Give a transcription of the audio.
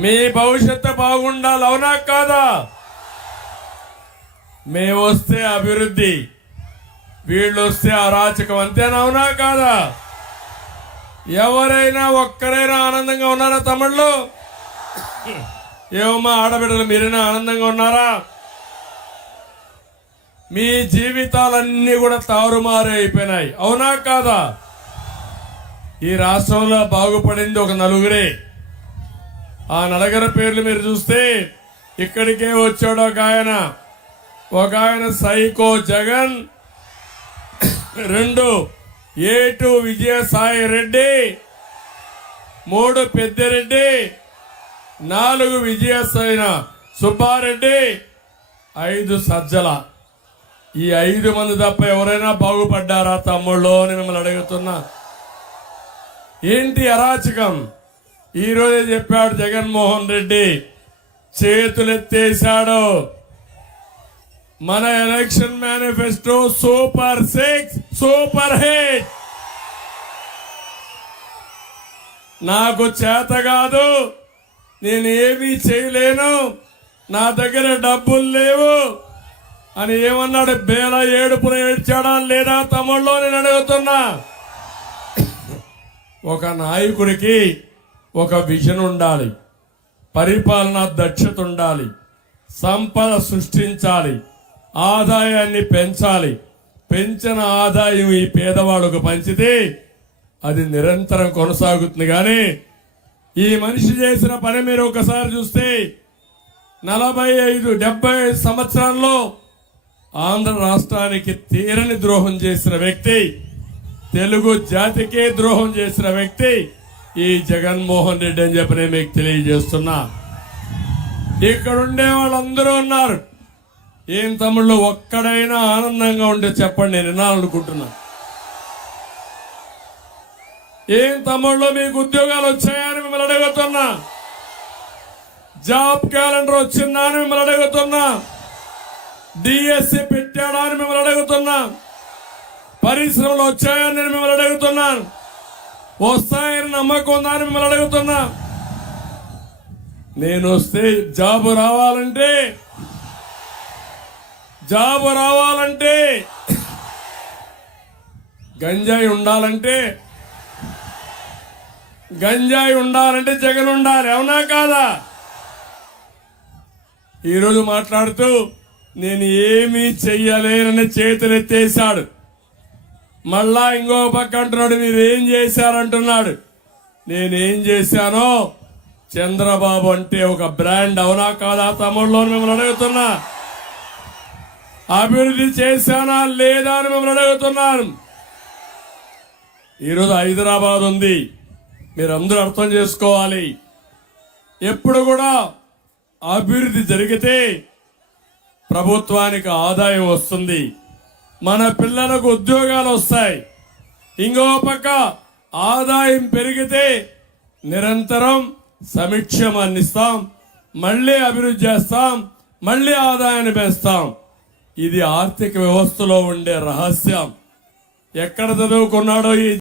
మీ భవిష్యత్తు బాగుండాలి, అవునా కాదా? మేము వస్తే అభివృద్ధి, వీళ్ళు వస్తే అరాచకం, అంతేనా అవునా కాదా? ఎవరైనా ఒక్కరైనా ఆనందంగా ఉన్నారా తమిళ్లో? ఏమమ్మా ఆడబిడ్డలు, మీరైనా ఆనందంగా ఉన్నారా? మీ జీవితాలన్నీ కూడా తారుమారు అయిపోయినాయి, అవునా కాదా? ఈ రాష్ట్రంలో బాగుపడింది ఒక నలుగురే. ఆ నలుగురి పేర్లు మీరు చూస్తే ఇక్కడికే వచ్చాడు ఒక ఆయన సైకో జగన్, 2 ఏటు విజయసాయి రెడ్డి, 3 పెద్దిరెడ్డి, 4 విజయసాయి సుబ్బారెడ్డి, 5 సజ్జల. ఈ 5 మంది తప్ప ఎవరైనా బాగుపడ్డారా తమ్ముళ్ళు అని మిమ్మల్ని అడుగుతున్నా. ఏంటి అరాచకం? ఈ రోజే చెప్పాడు జగన్మోహన్ రెడ్డి, చేతులెత్తేశాడు. మన election manifesto super 6, super hit. నాకు చేత కాదు, నేను ఏమీ చేయలేను, నా దగ్గర డబ్బులు లేవు అని ఏమన్నాడు? బేల ఏడుపులు ఏడ్చాడా లేదా తమ్ముళ్ళు? నేను అడుగుతున్నా. ఒక నాయకుడికి ఒక విజన్ ఉండాలి, పరిపాలనా దక్షత ఉండాలి, సంపద సృష్టించాలి, ఆదాయాన్ని పెంచాలి. పెంచిన ఆదాయం ఈ పేదవాడుకు పంచితే అది నిరంతరం కొనసాగుతుంది. కానీ ఈ మనిషి చేసిన పని మీరు ఒకసారి చూస్తే 45-70 సంవత్సరాల్లో ఆంధ్ర రాష్ట్రానికి తీరని ద్రోహం చేసిన వ్యక్తి, తెలుగు జాతికే ద్రోహం చేసిన వ్యక్తి ఈ జగన్మోహన్ రెడ్డి అని చెప్పి నేను మీకు తెలియజేస్తున్నా. ఇక్కడ ఉండే వాళ్ళందరూ ఉన్నారు. ఏం తమ్ముళ్ళు ఒక్కడైనా ఆనందంగా ఉంటే చెప్పండి, నేను వినాలనుకుంటున్నా. ఏం తమ్ముళ్ళు మీకు ఉద్యోగాలు వచ్చాయని మిమ్మల్ని అడుగుతున్నా. జాబ్ క్యాలెండర్ వచ్చిందా అని మిమ్మల్ని అడుగుతున్నా. డిఎస్సి పెట్టాడా అని మిమ్మల్ని అడుగుతున్నా. పరిశ్రమలు వచ్చాయని నేను మిమ్మల్ని అడుగుతున్నాను. వస్తాయని నమ్మకం ఉందా అని మిమ్మల్ని అడుగుతున్నా. నేను వస్తే జాబు రావాలంటే గంజాయి ఉండాలంటే జగన్ ఉండాలి, అవునా కాదా? ఈరోజు మాట్లాడుతూ నేను ఏమీ చెయ్యలేనని చేతులెత్తేశాడు. మళ్ళా ఇంకో పక్క అంటున్నాడు మీరేం చేశారంటున్నాడు. నేనేం చేశానో చంద్రబాబు అంటే ఒక బ్రాండ్, అవునా కాదా తమ్ముళ్ళు? మిమ్మల్ని అడుగుతున్నా. అభివృద్ధి చేశానా లేదా అని మిమ్మల్ని అడుగుతున్నాను. ఈరోజు హైదరాబాద్ ఉంది, మీరందరూ అర్థం చేసుకోవాలి. ఎప్పుడు కూడా అభివృద్ధి జరిగితే ప్రభుత్వానికి ఆదాయం వస్తుంది, మన పిల్లలకు ఉద్యోగాలు వస్తాయి. ఇంకో పక్క ఆదాయం పెరిగితే నిరంతరం సమీక్షం అందిస్తాం, మళ్లీ అభివృద్ధి చేస్తాం, మళ్లీ ఆదాయాన్ని పెంచుతాం. ఇది ఆర్థిక వ్యవస్థలో ఉండే రహస్యం. ఎక్కడ చదువుకున్నాడో ఈ